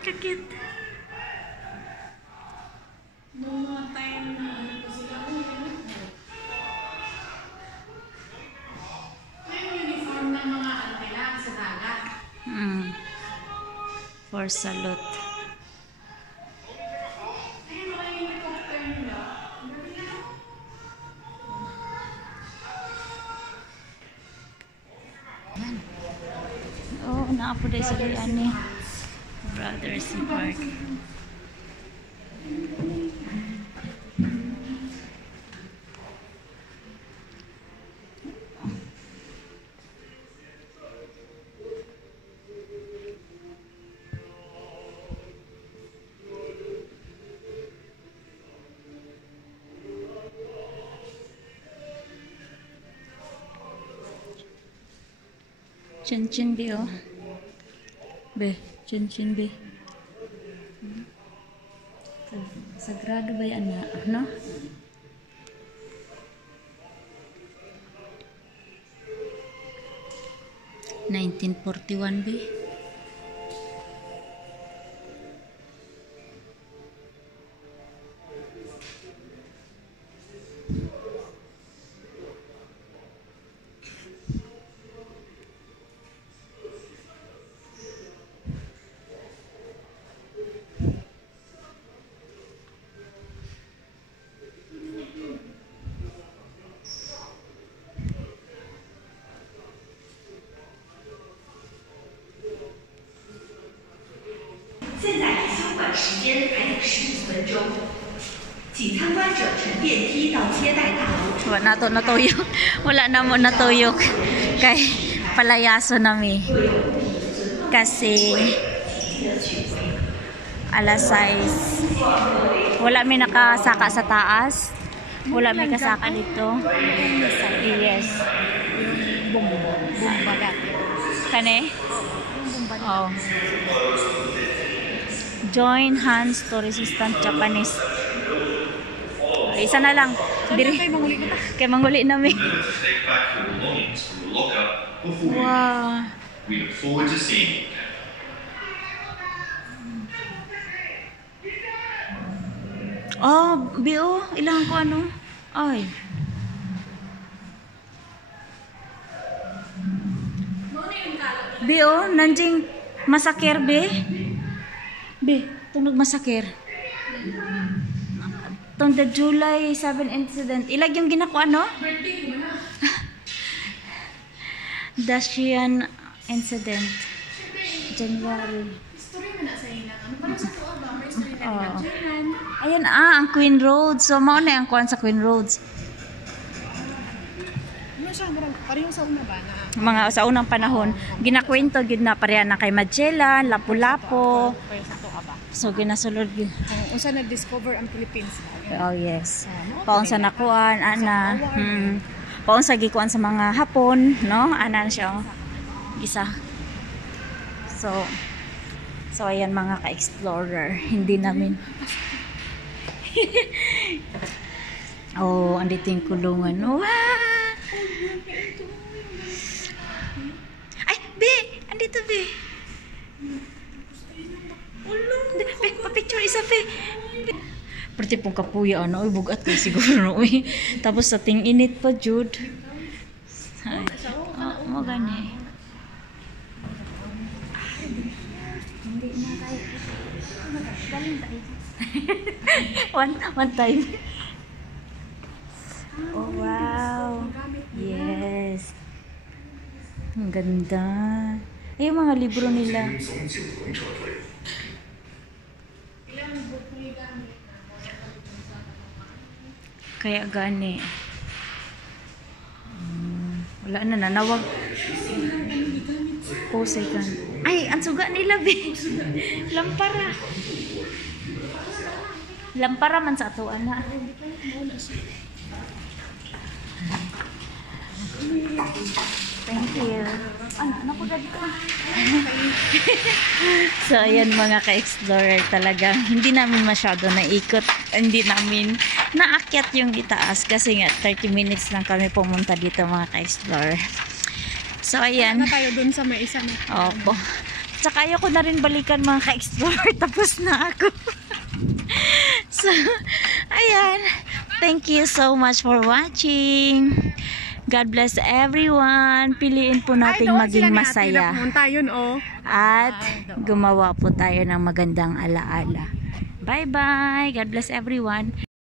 Kakit. Noong mga time na ano pa sila, yung uniform ng mga ano nila sa dagat. For salute. Ayun, mga helicopter nila. Oh, naapo dahil sa ani. Brothers in Park. Chin-chin be, oh. Be, chin-chin be. Sagrado ba yan na, no? (1941) be. Wala na to natuyok. Wala na mo natuyok. Kay palayaso nami. Kasi alas 6. Wala may nakasaka sa taas. Wala may kasaka dito. Yes. Bumbagat. Kane? Oh. Join hands to resistant Japanese. Isa na lang. Diri. Kay manguli namin. Wow. We look forward to seeing you. Oh, Bio, ilang ko ano? Ay. Bio, nanjing masakir be. Be, tunog masakir. Tong the July 7 incident. Ilag yung ginako ano? Birthday mo na. Dacian incident. January. Story mo na sa inang. Ano parang sa tuwa ba? May story na Oo. Janan. Ayan ang Queen Road. So mao na ang kuan sa Queen Roads. Ano siya? Parang sa una ba na? Mga sa unang panahon, ginakwento gid na pareha na kay Magellan, Lapu-Lapu. Pero sa tuwa ba? So ginasulod gyud. Unsa nag-discover ang Philippines ba? Oh yes. Paon sa nakuan ana. Paon sa gikuan sa mga Hapon, no? Ana na siya. Isa. So ayan mga ka-explorer, hindi namin. Oh, andito yung kulungan. Wow! Ay, be! Andito, be! Be, pa-picture isa, be! Perti pong kapuya, ano? Uy, bugat kayo siguro, uy. Tapos sa ting-init pa, Jude. Ay, mo gani. Hindi na tayo. Galing tayo. one time. Oh, wow. Yes. Ang ganda. Ay, yung mga libro nila. Kaya gani. Wala na, nanawag. Posay ka. Ay, ang suga nila, be. Lampara. Lampara man sa ato, ana. Thank you. Ano ko dito? So, ayan mga ka-explorer talagang hindi namin masyado naikot. Hindi namin naakyat yung itaas kasi nga 30 minutes lang kami pumunta dito mga ka-explorer. So, ayan. Na tayo dun sa may isa na. Opo. Tsaka ayoko na rin balikan mga ka-explore. Tapos na ako. So, ayan. Thank you so much for watching. God bless everyone. Piliin po nating maging masaya. Pumunta yun, oh. At gumawa po tayo ng magandang alaala. Bye-bye. God bless everyone.